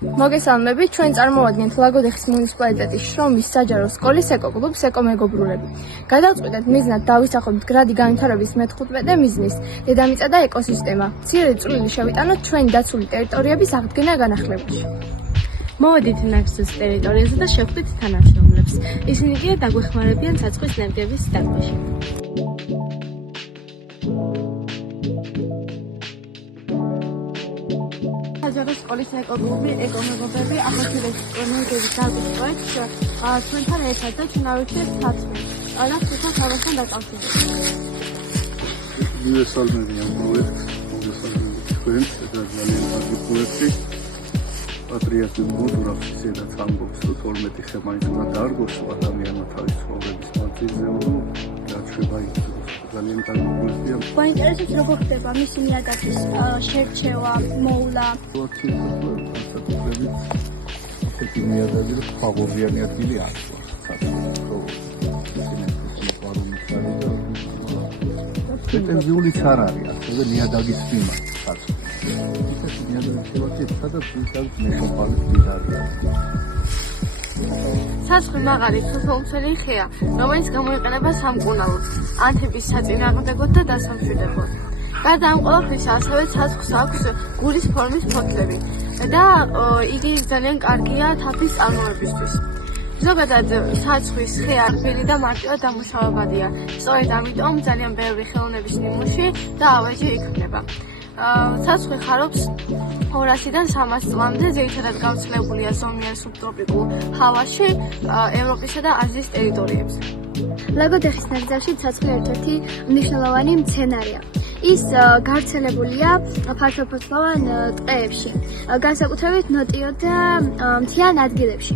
მოგესალმებით, ჩვენ წარმოვადგენთ ლაგოდეხის მუნიციპალიტეტის შრომის საჯარო სკოლის ეკო-კლუბს ეკომეგობრულები. გადავწყვიტეთ მიზნად დავისახოთ გრადი განვითარების მე-15 მიზნის დედამიწა და ეკოსისტემა. მცირედი წვლილი შევიტანოთ ჩვენი დაცული ტერიტორიების აღდგენა განახლებაში. მოვედით ნაკრძალს ტერიტორიაზე და შევხვდით თანამშრომლებს. ისინი კი დაგვეხმარებიან საწყის ნებდების დაგმაში. საჯარო სკოლის ეკო-კლუბი ეკომეგობრები ახალგაზრდების ენერგიის დაცვის პროექტს ჩვენთან ერთად და ჩვენ ავირჩიეთ საცვლელს. ნახეთ თავასთან დაკავშირებით. მოგესალმებით ამ პროექტს, მოგესალმებით თქვენს და ძალიან კარგი პროექტი. პატრიოტი მოდურავს ისედაც ამბობს, რომ 12 ხე მაინც უნდა დაარგოს ადამიანმა თავის ცხოვრების მანძილზე, გაჩვევა იქნება. ძალიან კარგი პროექტია. გვაინტერესებს როგორ ხდება მისი ნიადაგის შერჩევა, მოვლა. ასეთი ნიადაგი და ფავორიანი ადგილი აქვს. პრეტენზიულიც არ არის, ასევე ნიადაგის მიმართ. ისეთი ნიადაგის შევაკეთეთ, სადაც ვისაუბრეთ მეტყოლის მიზარია. საწყი მაღალი თოთოლმცველი ხეა, რომელიც გამოიყენება სამკურნალოდ, ანთების საწინააღმდეგოდ და დასამშვიდებლად. გარდა ამ ყველაფრისა, ასევე საწყს აქვს გულის ფორმის ფოთლები და იგი ძალიან კარგია თაფის წარმოებისთვის. ზოგადად საწყის ხეა რბილი და მარტივად დამუშავებადია. სწორედ ამიტომ ძალიან ბევრი ხელოვნების ნიმუში და ავეჯი იქმნება. საწყი ხარობს 200-დან 300 წლამდე, ძირითადად გავრცელებულია ზომიერ სუბტროპიკულ ჰავაში, ევროპისა და აზიის ტერიტორიებზე. ლაგოდეხის ნაკრძალში ცაცხლი ერთ-ერთი მნიშვნელოვანი მცენარეა. ის გავრცელებულია ფართოფოთლოვან ტყეებში, განსაკუთრებით ნოტიო და მთიან ადგილებში.